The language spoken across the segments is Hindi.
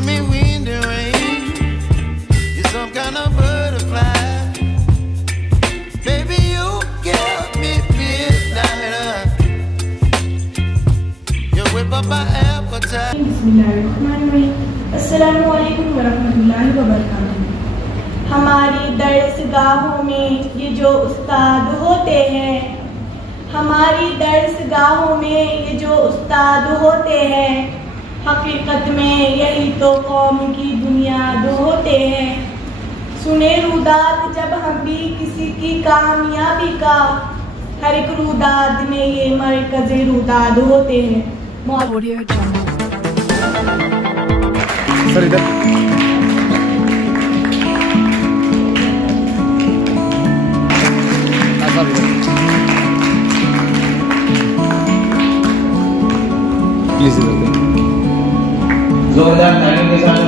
giving me wind and rain. You're some kind of butterfly. Baby, you give me midnight. You whip up my appetite. बिस्मिल्लाहिर्रहमानिर्रहीम। अस्सलामु अलैकुम वरहमतुल्लाहि वबरकातुहू। हमारी दर्सगाहों में ये जो उस्ताद होते हैं, हमारी दर्सगाहों में ये जो उस्ताद होते हैं, हकीकत में यही तो कौम की बुनियाद होते हैं। सुने रुदाद जब हम भी किसी की कामयाबी का, हर एक रुदाद में ये मरकज़े रुदाद होते हैं। सर इधर प्लीज इधर जोरदार तालियों के साथ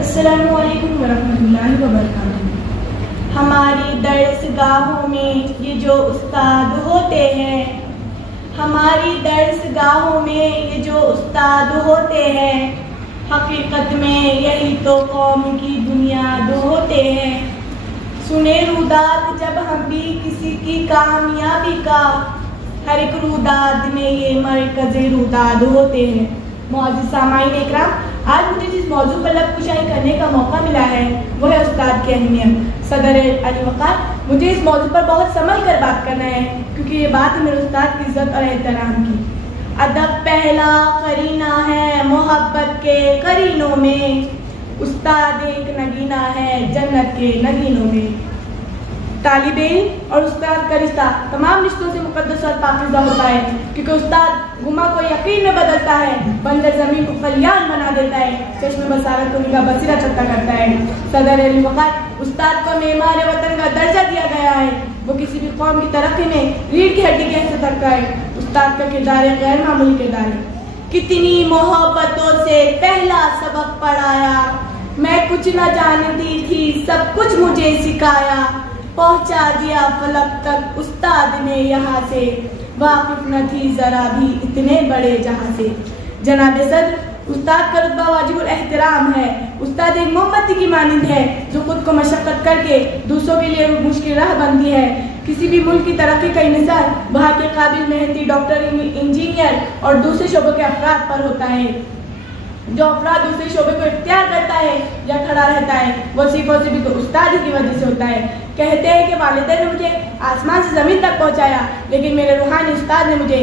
अस्सलामु अलैकुम वरहमतुल्लाहि वबरकातुहू। हमारी दर्सगाहों में ये जो उस्ताद होते हैं, हमारी दर्सगाहों में ये जो उस्ताद होते हैं, हकीकत में यही तो कौम की बुनियाद होते हैं। सुने रुदाद जब हम भी किसी की कामयाबी का, हर एक रुदाद में ये मरकज़े रुदाद होते हैं। मौजूद सामाईन इकराम, आज मुझे जिस मौजू पर लबकुशाई करने का मौका मिला है वो है उस्ताद की अहमियत। सदर अली वक़ार, मुझे इस मौजू पर बहुत संभल कर बात करना है क्योंकि ये बात है मेरे उस्ताद की इज्जत और एहतराम की। अदब पहला करीना है मोहब्बत के करीनों में, उस्ताद एक नगीना है जन्नत के नगीनों में। तालिबे इल्म और उस्ताद का रिश्ता तमाम रिश्तों से मुकद्दस और पाकीज़ा होता है क्योंकि उस्ताद गुमा को यकीन में बदलता है, बंजर जमीन को फलियान बना देता है, चश्मे बसारत को निगाह बसीरा छत्ता करता है। सदर अली वक़ार, उस्ताद को मेहमान वतन का दर्जा दिया गया है। वो किसी भी कौम की तरक्की में रीढ़ की हड्डी कैसे रखता है। उस्ताद का किरदार गैर मामूली किरदार है। कितनी मोहब्बतों से पहला सबक पढ़ाया, मैं कुछ न जानती थी सब कुछ मुझे सिखाया, पहुंचा दिया फलक तक उस्ताद ने यहाँ से, वाकिफ न थी जरा भी इतने बड़े जहाँ से। जनाब सदर, उस्ताद का रुतबा वाजिबुल एहतराम है। उस्ताद एक मोमबत्ती की मानिंद है जो खुद को मशक्कत करके दूसरों के लिए मुश्किल राह बनती है। किसी भी मुल्क की तरक्की का इंहिसार वहाँ के काबिल मेहनती डॉक्टर, इंजीनियर और दूसरे शोबों के अफराद पर होता है। जो अफराद दूसरे शोबे को इख्तियार करता है या खड़ा रहता है वो सिर्फ और सिर्फ तो उस्ताद की वजह से होता है। कहते हैं कि वालिदैन ने मुझे आसमान से ज़मीन तक पहुंचाया, लेकिन मेरे रूहानी उस्ताद ने मुझे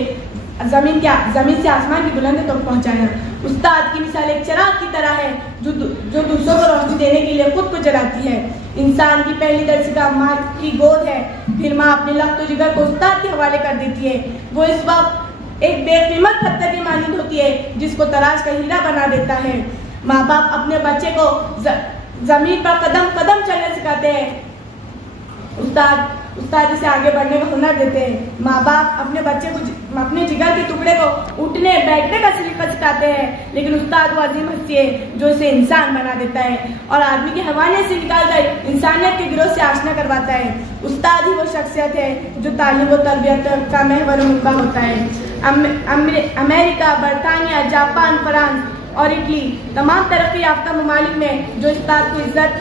ज़मीन से आसमान की बुलंदी तक पहुंचाया। उस्ताद की मिसाल एक चिराग की तरह है जो दूसरों को रोशनी देने के लिए खुद को जलाती है। इंसान की पहली दर्शगा माँ की गोद है, फिर माँ अपने लख्त जिगर को उस्ताद के हवाले कर देती है। वो इस वक्त एक बेकीमत पत्थर की मानिंद होती है जिसको तराश कर हीरा बना देता है। माँ बाप अपने बच्चे को जमीन पर कदम कदम चलने सिखाते हैं। उस्ताद उसे आगे बढ़ने का हुनर देते हैं। माँ बाप अपने बच्चे को अपने जिगर के टुकड़े को उठने बैठने का सलीका सिखाते हैं, लेकिन उस्ताद वो अजीम हस्ती है जो उसे इंसान बना देता है और आदमी के हवाले से निकालकर इंसानियत के गिरोह से आशना करवाता है। उस्ताद ही वो शख्सियत है जो तालीम व तरबियत का महवर मुनबा होता है। अमेरिका, बरतानिया, जापान, फ्रांस और इटली तमाम तरक्की याफ्ता ममालिक में जो उस्ताद को इज्जत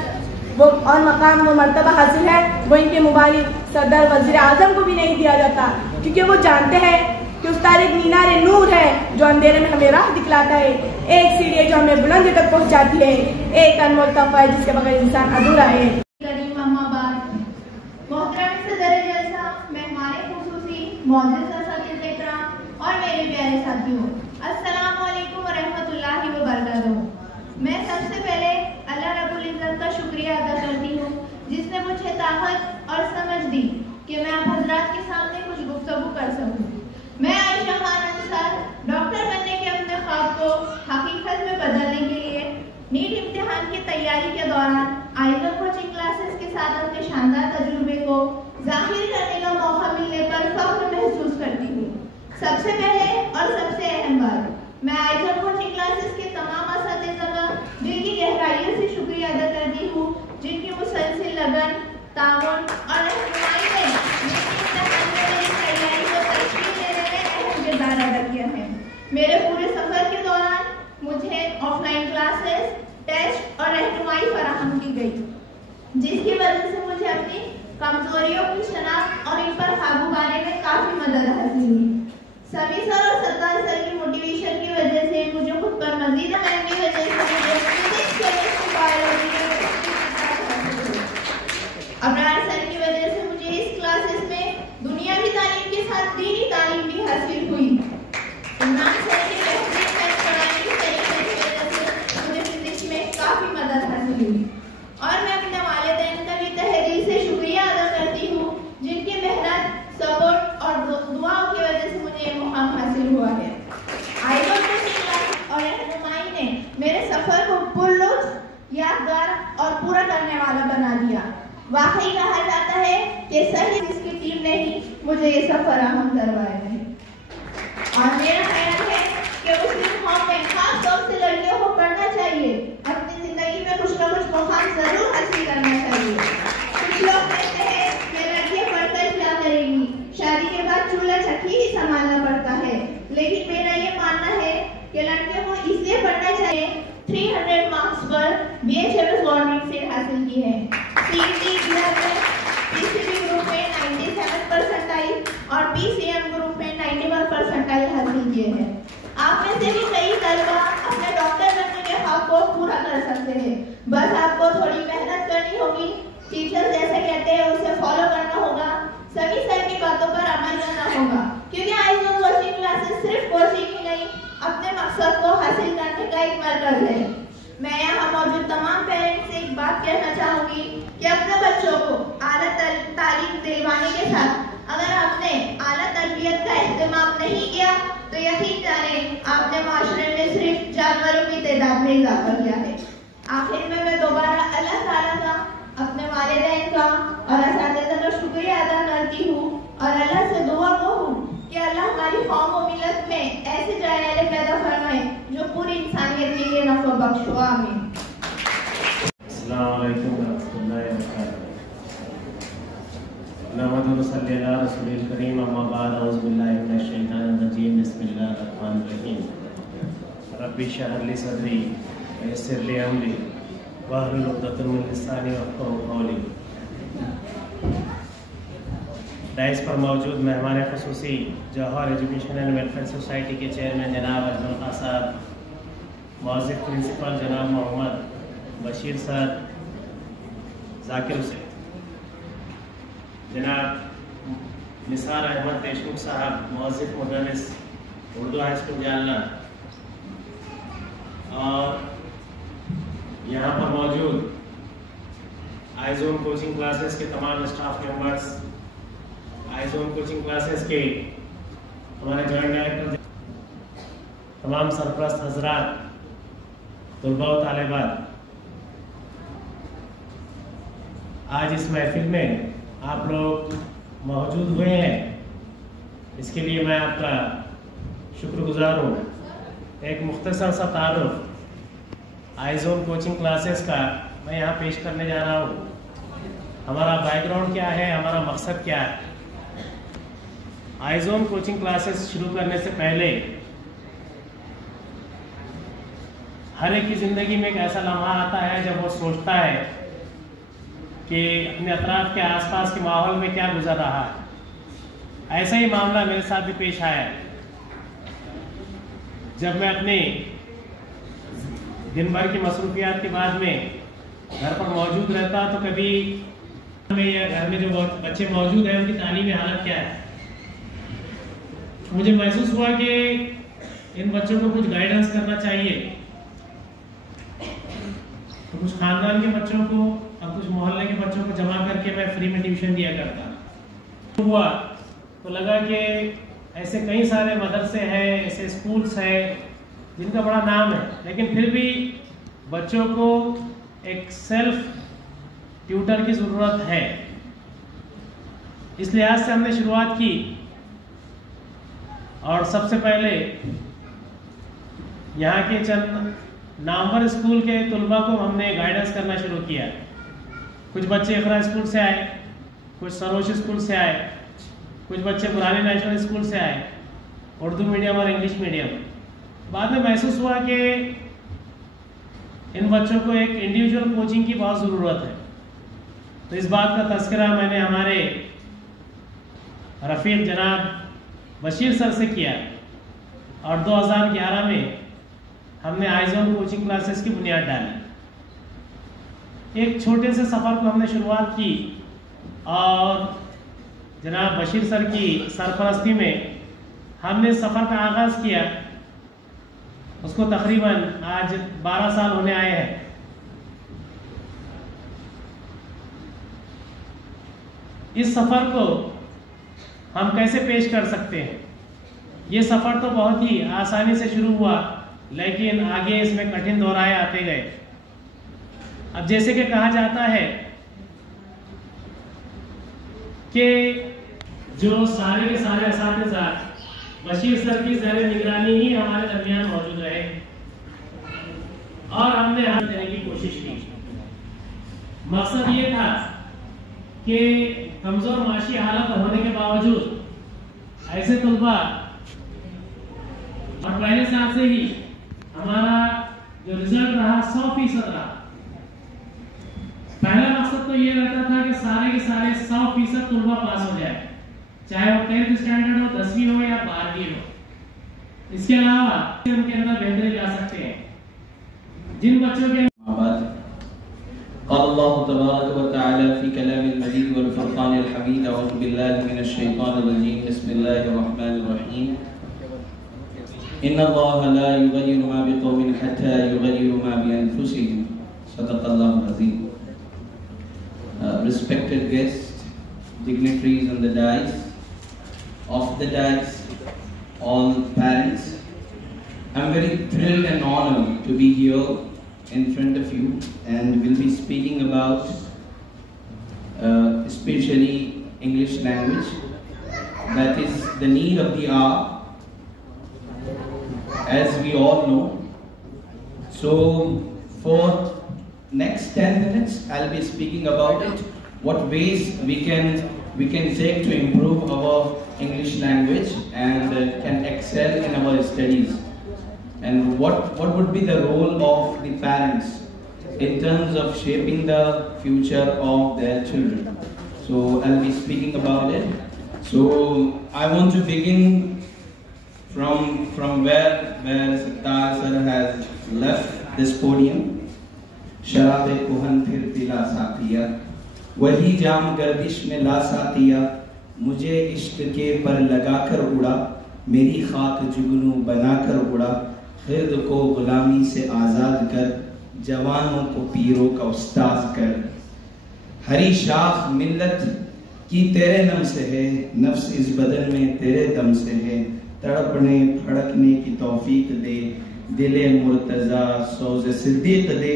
वो और मकाम वो मर्तबा हासिल है, वो इनके मुबालिक सदर वजीर आजम को भी नहीं दिया जाता, क्योंकि वो जानते हैं कि उस्ताद एक मीनार नूर है जो अंधेरे में हमें राह दिखलाता है, एक सीढ़ी है जो हमें बुलंदी तक पहुंचाती है, एक अनमोल तोहफा है जिसके बगैर इंसान अधूरा है। और मेरे प्यारे साथियों, अस्सलाम वालेकुम व रहमतुल्लाहि व बरकातहू। मैं सबसे पहले अल्लाह रब्बुल इज्जत का शुक्रिया अदा करती हूँ जिसने मुझे ताकत और समझ दी कि मैं आप हजरात के सामने कुछ गुफ्तगू कर सकूँ। मैं आयशा खान अंसार डॉक्टर बनने के अपने ख्वाब को हकीकत में बदलने के लिए नीट इम्तिहान की तैयारी के दौरान आइजम कोचिंग क्लासेस के साथ अपने शानदार तजुर्बे को जाहिर करने का मौका मिलने पर फख्र महसूस करती हूँ। सबसे पहले और सबसे अहम बात, मैं आइजम कोचिंग क्लासेस के तमाम असातिज़ा का दिल की गहराइयों से शुक्रिया अदा करती हूँ जिनकी मुसलसिल लगन, ताउन और रहनुमाई ने मेरी तैयारी को तशकील देने में अहम किरदार अदा किया है। मेरे पूरे सफर के दौरान मुझे ऑफलाइन क्लासेस, टेस्ट और रहनुमाई फराहम की गई, जिसकी वजह से मुझे अपनी कमजोरियों की शनाख्त और इन पर काबू पाने में काफी मदद हासिल हुई। सभी सर और सरदार सर की मोटिवेशन की वजह से मुझे खुद पर मजीद मेहनत की वजह से अबरार सर की वजह से मुझे इस क्लासेस में दुनिया की तालीम के साथ दीनी तालीम भी हासिल हुई। इमरान सर की बेहतरीन मैथ पढ़ाने के तरीके की वजह से मुझे फिजिक्स में काफी मदद हासिल हुई और मैं अपने वालिदैन का भी तहे दिल से शुक्रिया अदा करती हूँ जिनकी मेहनत, सपोर्ट और दुआओं की वजह से मुझे ये मुकाम हासिल हुआ है। आइजम कोचिंग और रहनुमाई ने मेरे सफर को पुरलुत्फ, यादगार और पूरा करने वाला बना दिया। वाकई कहा जाता है कि सही जिसकी टीम ने ही मुझे ये सफर आराम करवाया है और मेरा ख्याल है कि मुस्लिम कौम में खास तौर से लड़कियों को पढ़ना चाहिए, अपनी जिंदगी में कुछ न कुछ मुकाम जरूर हासिल करना चाहिए। कुछ लोग कहते हैं कि लड़कियां पढ़कर क्या करेंगी, शादी के बाद चूल्हा चक्की ही संभालना पड़ता है, लेकिन मेरा ये मानना है कि लड़कियों को इसलिए पढ़ना चाहिए 300 मार्क्स पर BHMS गवर्नमेंट सीट हासिल की है। CET में PCB ग्रुप में 97% आई और PCM ग्रुप में 91% हासिल किए हैं। आप में से भी कई तलबा अपने डॉक्टर बनने के ख्वाब को पूरा कर सकते हैं, बस आपको थोड़ी मेहनत करनी होगी, टीचर जैसे कहते हैं उसे फॉलो करना होगा, सभी सर की बातों पर अमल करना होगा, क्योंकि आइजम कोचिंग क्लासेस सिर्फ कोचिंग ही नहीं, अपने मकसद को हासिल करने का एक मरकज है। मैं यहाँ मौजूद तमाम पेरेंट्स से एक बात कहना चाहूँगी कि अपने बच्चों को आला तालीम दिलवाने के साथ अगर आपने आला तरबियत का इस्तेमाल नहीं किया तो यकीन जाने आपने माशरे में सिर्फ जानवरों की तादाद में इजाफा किया है। आखिर में मैं दोबारा अल्लाह ताला का, अपने वालिदैन का और असातिज़ा का शुक्रिया अदा करती हूँ और अल्लाह से दुआ हूँ कि अल्लाह हमारी कौम व मिल्लत में ऐसे जायले पैदा फरमाए जो पूरी इंसानियत के लिए नफ़ा बख्श हो। आमीन। अस्सलाम वालेकुम व रहमतुल्लाहि व बरकातहू। नहमदुहु व सल्ली अला रसूलिल करीम, अम्मा बाद, औज़ु बिल्लाहि मिनश शैतानिर रजीम, बिस्मिल्लाहिर रहमानिर रहीम। रब्बि इश्रह ली सदरी व यस्सिर ली अमरी वहलुल उक़दतम मिन लिसानी यफ़क़हू क़ौली। डाइस पर मौजूद मेहमान ख़ुसूसी जौहर एजुकेशन एंड वेलफेयर सोसाइटी के चेयरमैन जनाब अर्जुन खान साहब, मौज़िफ़ प्रिंसिपल जनाब मोहम्मद बशीर सर, जाकिर हुसैन, जनाब निसार अहमद देशमुख साहब, मौज़िफ़ मुदर्रिस उर्दू हाई स्कूल जालना, और यहाँ पर मौजूद आइजोन कोचिंग क्लासेस के तमाम स्टाफ मेंबर्स, आइजोन कोचिंग क्लासेस के हमारे जॉइंट डायरेक्टर, तमाम सरपरस्त हजरात, तलबा व तालिबात, आज इस महफिल में आप लोग मौजूद हुए हैं, इसके लिए मैं आपका शुक्रगुजार हूँ। एक मुख्तसर सा तारुफ आइजोन कोचिंग क्लासेस का मैं यहाँ पेश करने जा रहा हूँ। हमारा बैकग्राउंड क्या है, हमारा मकसद क्या है। आइजोन कोचिंग क्लासेस शुरू करने से पहले हर एक की ज़िंदगी में एक ऐसा लम्हा आता है जब वो सोचता है कि अपने अतराफ के आसपास के माहौल में क्या गुजर रहा है। ऐसा ही मामला मेरे साथ भी पेश आया। जब मैं अपने दिन भर की मसरूफियात के बाद में घर पर मौजूद रहता तो कभी घर में जो बच्चे मौजूद हैं उनकी तालीमी हालत क्या है, मुझे महसूस हुआ कि इन बच्चों को कुछ गाइडेंस करना चाहिए। तो कुछ खानदान के बच्चों को और कुछ मोहल्ले के बच्चों को जमा करके मैं फ्री में ट्यूशन दिया करता हुआ। तो लगा कि ऐसे कई सारे मदरसे हैं, ऐसे स्कूल्स हैं जिनका बड़ा नाम है, लेकिन फिर भी बच्चों को एक सेल्फ ट्यूटर की ज़रूरत है। इस लिहाज से हमने शुरुआत की और सबसे पहले यहाँ के चंद नामवर स्कूल के तलबा को हमने गाइडेंस करना शुरू किया। कुछ बच्चे इकरा स्कूल से आए, कुछ सरोश स्कूल से आए, कुछ बच्चे पुराने नेशनल स्कूल से आए, उर्दू मीडियम और इंग्लिश मीडियम। बाद में महसूस हुआ कि इन बच्चों को एक इंडिविजुअल कोचिंग की बहुत ज़रूरत है। तो इस बात का तज़किरा मैंने हमारे रफ़ीक जनाब बशीर सर से किया और 2011 में हमने आइजोन कोचिंग क्लासेस की बुनियाद डाली। एक छोटे से सफ़र को हमने शुरुआत की और जनाब बशीर सर की सरपरस्ती में हमने सफ़र का आगाज़ किया। उसको तकरीबन आज 12 साल होने आए हैं। इस सफ़र को हम कैसे पेश कर सकते हैं? ये सफ़र तो बहुत ही आसानी से शुरू हुआ, लेकिन आगे इसमें कठिन दौराए आते गए। अब जैसे कि कहा जाता है कि जो सारे के सारे असातिज़ा बशीर सर की ज़ेर निगरानी ही हमारे दरमियान मौजूद रहे और हमने हल करने की कोशिश की। मकसद ये था कि कमज़ोर माशी हालत होने के बावजूद ऐसे तलबा और पहले साल से ही हमारा जो रिजल्ट रहा 100% रहा। पहला मकसद तो ये रहता था कि सारे के सारे 100% तलबा पास हो जाए, चाहे वो 10th स्टैंडर्ड हो, 10वीं हो या 12वीं हो। इसके अलावा उनके अंदर बेहतरी ला सकते हैं। जिन बच्चों के अल्लाह तबारक व तआला फी कलामिल मजीद वल फुरक़ानिल हमीद अऊज़ु बिल्लाहि मिनश शैतानिर रजीम बिस्मिल्लाहिर रहमानिर रहीम इन्नल्लाहा ला युग़य्यिरु मा बिक़ौमिन हत्ता युग़य्यिरु मा बिअनफुसिहिम सदक़ल्लाहुल अज़ीम। Respected guests, dignitaries on the dais, off the dais, all parents, I'm very thrilled and honored to be here in front of you and will be speaking about especially English language, that is the need of the hour, as we all know. So for next 10 minutes I'll be speaking about it, what ways we can take to improve our English language and can excel in our studies, and what would be the role of the parents in terms of shaping the future of their children. So I'll be speaking about it. So I want to begin from where Sattar sir has left this podium. शराबे कुहन फिर पिला साथिया, वही जाम गर्दिश में ला साथिया, मुझे इश्क के पर लगाकर उड़ा, मेरी खाक जुगनू बनाकर उड़ा, खिर्द को गुलामी से आज़ाद कर, जवानों को पीरों का उस्ताद कर। हरी शाख मिल्लत की तेरे नम से है, नफ्स इस बदन में तेरे दम से है, तड़पने फड़कने की तौफीक दे, दिले मुर्तजा सौज़े सिद्दीक दे,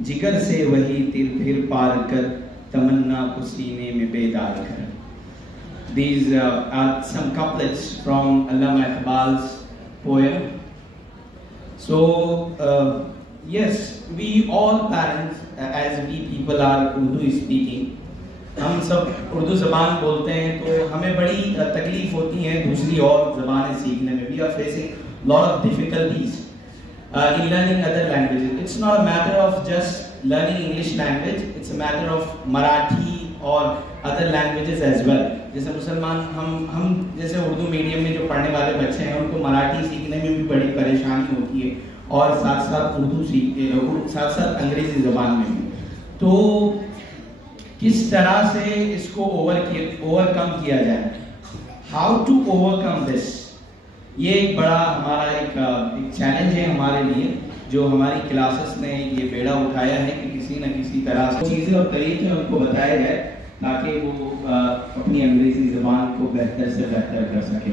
जिगर से वही तीर फिर पार कर, तमन्ना को सीने में बेदार कर. These are some couplets from Allama Iqbal's poem. So yes, we all parents, as we people are Urdu speaking, हम सब उर्दू ज़बान बोलते हैं तो हमें बड़ी तकलीफ होती है दूसरी और ज़बानें सीखने में. We are facing lot of difficulties in learning other languages. It's not a matter of just learning English language. It's a matter of Marathi or other languages as well. जैसे मुसलमान हम जैसे उर्दू मीडियम में जो पढ़ने वाले बच्चे हैं उनको मराठी सीखने में भी बड़ी परेशानी होती है और साथ साथ उर्दू साथ साथ अंग्रेजी ज़बान में भी. तो किस तरह से इसको ओवरकम किया जाए, हाउ टू ओवरकम दिस, ये एक बड़ा हमारा एक चैलेंज है हमारे लिए, जो हमारी क्लासेस ने ये बेड़ा उठाया है कि किसी न किसी तरह से चीज़ें और तरीके उनको बताए जाए ताकि वो अपनी अंग्रेजी ज़बान को बेहतर से बेहतर कर सके.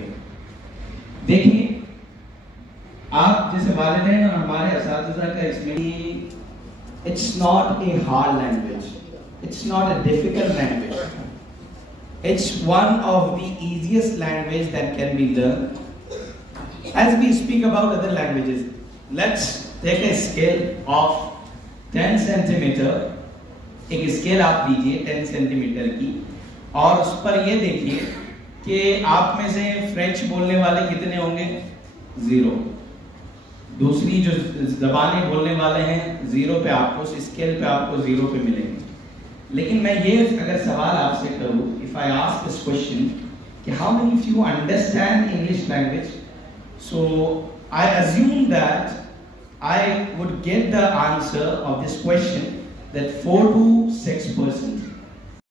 देखिए, आप जैसे वालिदैन और हमारे असातिज़ा का इसमें, it's not a hard language, it's not a difficult language, it's one of the easiest language that can be learned. As we speak about other languages, let's take a scale of 10 centimeter. एक स्केल आप लीजिए 10 सेंटीमीटर की और उस पर ये देखिए कि आप में से फ्रेंच बोलने वाले कितने होंगे, 0. दूसरी जो ज़बानें बोलने वाले हैं 0 पे, आपको उस स्केल पे आपको 0 पे मिलेंगे. लेकिन मैं ये अगर सवाल आपसे करूं, if I ask this question, कि how many of you understand English language? So I assume that I would get the answer of this question that 4 to 6%.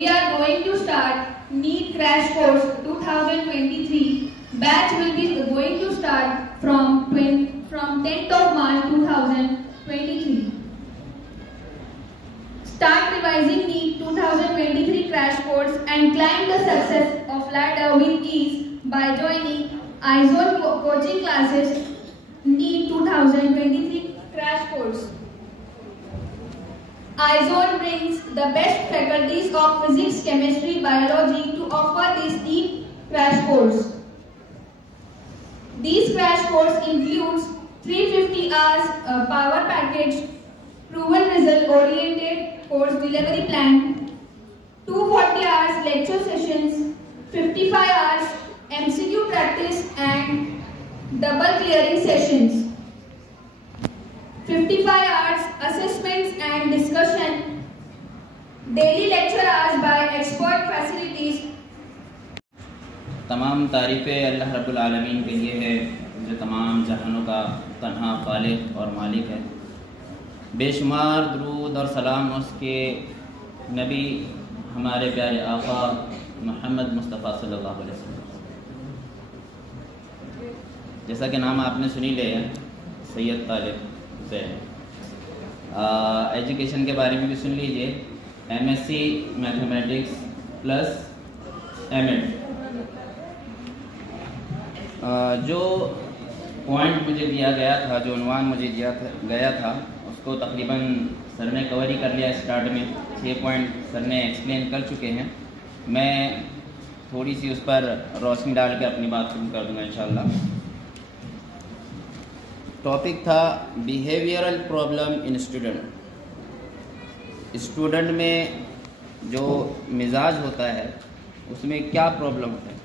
We are going to start NEET Crash Course 2023. Batch will be going to start from 10th of March 2023. Start revising NEET 2023 Crash Course and climb the success of ladder with ease by joining iZone coaching classes NEET 2023 Crash Course. iZone brings the best faculties of physics, chemistry, biology to offer this NEET Crash Course. These Crash Course includes 350 hours power package, proven result oriented course delivery plan, 240 hours lecture sessions, 55 hours MCQ practice and double clearing sessions, 55 hours assessments and discussion, daily lecture hours by expert facilities. तमाम तारीफ़ें अल्लाह रब्बुल आलमीन के लिए है जो तमाम जहानों का तन्हा खालिक और मालिक है. बेशुमार दरूद और सलाम उसके नबी हमारे प्यारे आका मोहम्मद मुस्तफ़ा सल्लल्लाहु अलैहि वसल्लम. जैसा कि नाम आपने सुनी लिया सैयद तालिब हुसैन. एजुकेशन के बारे में भी सुन लीजिए, MSc मैथमेटिक्स प्लस M.Ed. जो पॉइंट मुझे दिया गया था, जो उन्वान मुझे दिया गया था, उसको तकरीबन सर ने कवर ही कर लिया. स्टार्ट में 6 पॉइंट सर ने एक्सप्लेन कर चुके हैं. मैं थोड़ी सी उस पर रोशनी डाल के अपनी बात शुरू कर दूंगा इंशाल्लाह. टॉपिक था behavioural problem in student. Student में जो मिजाज होता है उसमें क्या प्रॉब्लम होता है,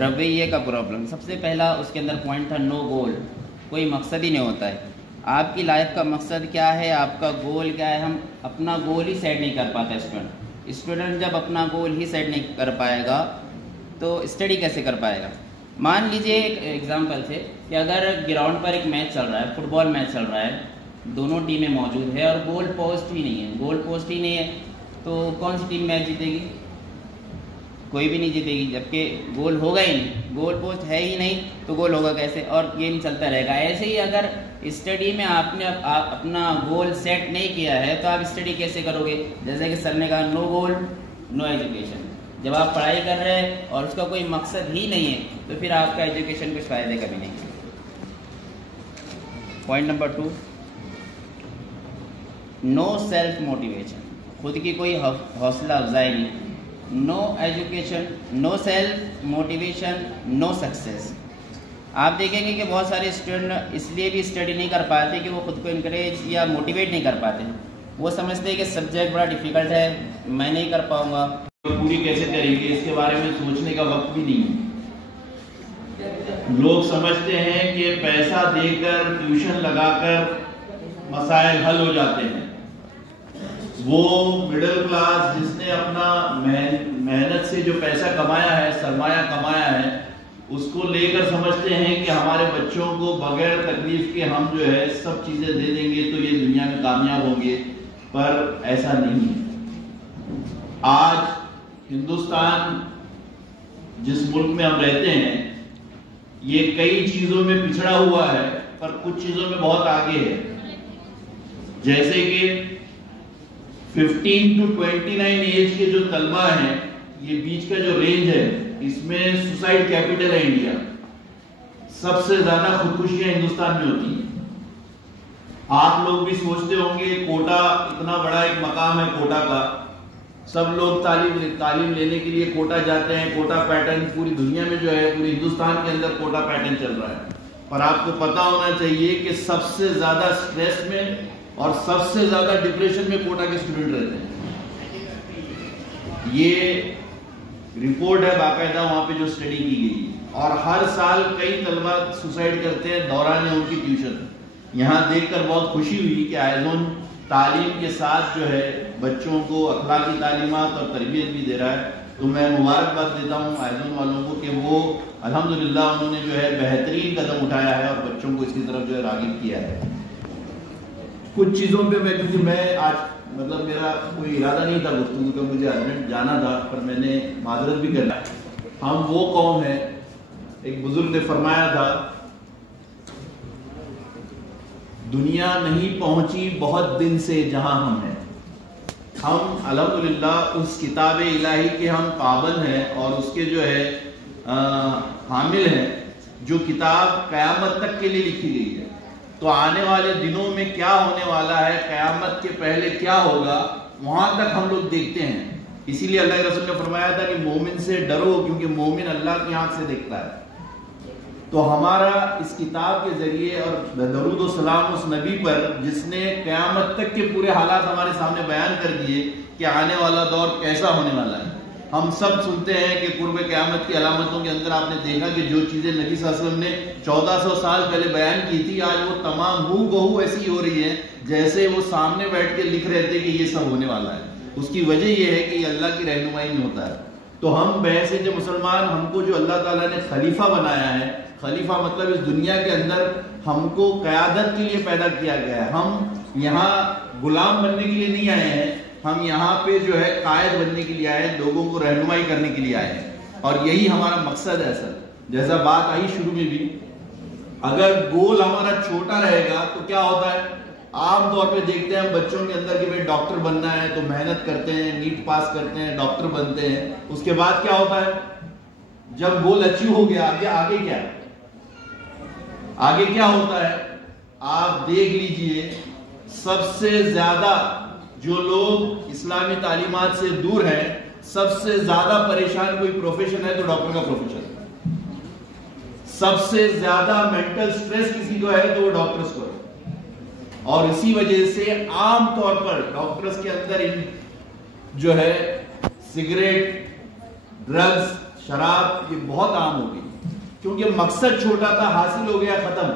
रवैये का प्रॉब्लम. सबसे पहला उसके अंदर पॉइंट था नो गोल. कोई मकसद ही नहीं होता है. आपकी लाइफ का मकसद क्या है, आपका गोल क्या है, हम अपना गोल ही सेट नहीं कर पाता. स्टूडेंट जब अपना गोल ही सेट नहीं कर पाएगा तो स्टडी कैसे कर पाएगा. मान लीजिए एक एग्जांपल से कि अगर ग्राउंड पर एक मैच चल रहा है, फुटबॉल मैच चल रहा है, दोनों टीमें मौजूद है और गोल पोस्ट ही नहीं है. गोल पोस्ट ही नहीं है तो कौन सी टीम मैच जीतेगी, कोई भी नहीं जीतेगी. जबकि गोल होगा ही नहीं, गोल पोस्ट है ही नहीं तो गोल होगा कैसे, और गेम चलता रहेगा. ऐसे ही अगर स्टडी में आपने अपना गोल सेट नहीं किया है तो आप स्टडी कैसे करोगे. जैसे कि सर ने कहा नो गोल नो एजुकेशन. जब आप पढ़ाई कर रहे हैं और उसका कोई मकसद ही नहीं है तो फिर आपका एजुकेशन कुछ फ़ायदे का भी नहीं है. Point number 2, no self motivation, खुद की कोई हौसला अफजाई नहीं। No education, no self motivation, no success. आप देखेंगे कि बहुत सारे स्टूडेंट इसलिए भी स्टडी नहीं कर पाते कि वो खुद को इनकरेज या मोटिवेट नहीं कर पाते। वो समझते हैं कि सब्जेक्ट बड़ा डिफ़िकल्ट है, मैं नहीं कर पाऊंगा, पूरी कैसे करेंगे इसके बारे में सोचने का वक्त भी नहीं है। लोग समझते हैं कि पैसा देकर ट्यूशन लगाकर मसाइल हल हो जाते हैं। वो मिडिल क्लास जिसने अपना मेहनत से जो पैसा कमाया है, सरमाया कमाया है, उसको लेकर समझते हैं कि हमारे बच्चों को बगैर तकलीफ के हम जो है सब चीजें दे देंगे तो ये दुनिया में कामयाब होंगे, पर ऐसा नहीं है। आज हिंदुस्तान जिस मुल्क में हम रहते हैं ये कई चीजों में पिछड़ा हुआ है, पर कुछ चीजों में बहुत आगे है। जैसे कि 15 to 29 एज के जो तलबा हैं, ये बीच का जो रेंज है, इसमें सुसाइड कैपिटल है इंडिया। सबसे ज्यादा खुदकुशियां हिंदुस्तान में होती हैं। आप लोग भी सोचते होंगे कोटा इतना बड़ा एक मकाम है कोटा का, सब लोग तालीम लेने के लिए कोटा जाते हैं। कोटा पैटर्न पूरी दुनिया में जो है, पूरे हिंदुस्तान के अंदर कोटा पैटर्न चल रहा है। पर आपको पता होना चाहिए कि सबसे ज्यादा स्ट्रेस में और सबसे ज्यादा डिप्रेशन में कोटा के स्टूडेंट रहते हैं। ये रिपोर्ट है बाकायदा वहां पे जो स्टडी की गई, और हर साल कई तलबा सुसाइड करते हैं दौरान उनकी ट्यूशन। यहाँ देखकर बहुत खुशी हुई कि आयज़ोन तालीम के साथ जो है बच्चों को अखलाकी तालीमात और तरबियत भी दे रहा है। तो मैं मुबारकबाद देता हूँ आयज़ोन वालों को कि वो अल्हम्दुलिल्लाह उन्होंने जो है बेहतरीन कदम उठाया है और बच्चों को इसकी तरफ जो है रागिब किया है। कुछ चीज़ों पे मैं, क्योंकि मैं आज मतलब मेरा कोई इरादा नहीं था गुफ्तगू का, मुझे अर्जेंट जाना था, पर मैंने माजरत भी करना। हम वो कौम है, एक बुजुर्ग ने फरमाया था, दुनिया नहीं पहुंची बहुत दिन से जहां हम हैं। हम अल्हम्दुलिल्लाह उस किताब इलाही के हम पाबंद हैं और उसके जो है हामिल हैं, जो किताब क़यामत तक के लिए लिखी गई है। तो आने वाले दिनों में क्या होने वाला है, क़यामत के पहले क्या होगा, वहां तक हम लोग देखते हैं। इसीलिए अल्लाह के रसूल ने फरमाया था कि मोमिन से डरो, क्योंकि मोमिन अल्लाह की आंख से देखता है। तो हमारा इस किताब के जरिए और दरूद व सलाम उस नबी पर जिसने क़यामत तक के पूरे हालात हमारे सामने बयान कर दिए कि आने वाला दौर कैसा होने वाला है। हम सब सुनते हैं कि कुर्ब क़यामत की अलामतों के अंदर आपने देखा कि जो चीज़ें नबी सल्लल्लाहु अलैहि वसल्लम ने 1400 साल पहले बयान की थी, आज वो तमाम हूबहू ऐसी हो रही है जैसे वो सामने बैठ के लिख रहे थे कि ये सब होने वाला है। उसकी वजह यह है कि अल्लाह की रहनुमाई में होता है। तो हम बहैसियत मुसलमान, हमको जो अल्लाह ताला ने खलीफा बनाया है, खलीफा मतलब इस दुनिया के अंदर हमको क़यादत के लिए पैदा किया गया है। हम यहाँ गुलाम बनने के लिए नहीं आए हैं, हम यहाँ पे जो है कायद बनने के लिए आए हैं, लोगों को रहनुमाई करने के लिए आए हैं, और यही हमारा मकसद है। सर जैसा बात आई शुरू में भी, अगर गोल हमारा छोटा रहेगा तो क्या होता है, आम तौर पे देखते हैं हम बच्चों के अंदर कि भाई डॉक्टर बनना है तो मेहनत करते हैं, नीट पास करते हैं, डॉक्टर बनते हैं। उसके बाद क्या होता है, जब गोल अचीव हो गया, आगे क्या, आगे क्या होता है, आप देख लीजिए सबसे ज्यादा जो लोग इस्लामी तालीमात से दूर हैं, सबसे ज्यादा परेशान कोई प्रोफेशन है तो डॉक्टर का प्रोफेशन। सबसे ज्यादा मेंटल स्ट्रेस किसी को है तो वो डॉक्टर्स को है। और इसी वजह से आम तौर पर डॉक्टर्स के अंदर इन जो है सिगरेट, ड्रग्स, शराब ये बहुत आम हो गई, क्योंकि मकसद छोटा था, हासिल हो गया, खत्म।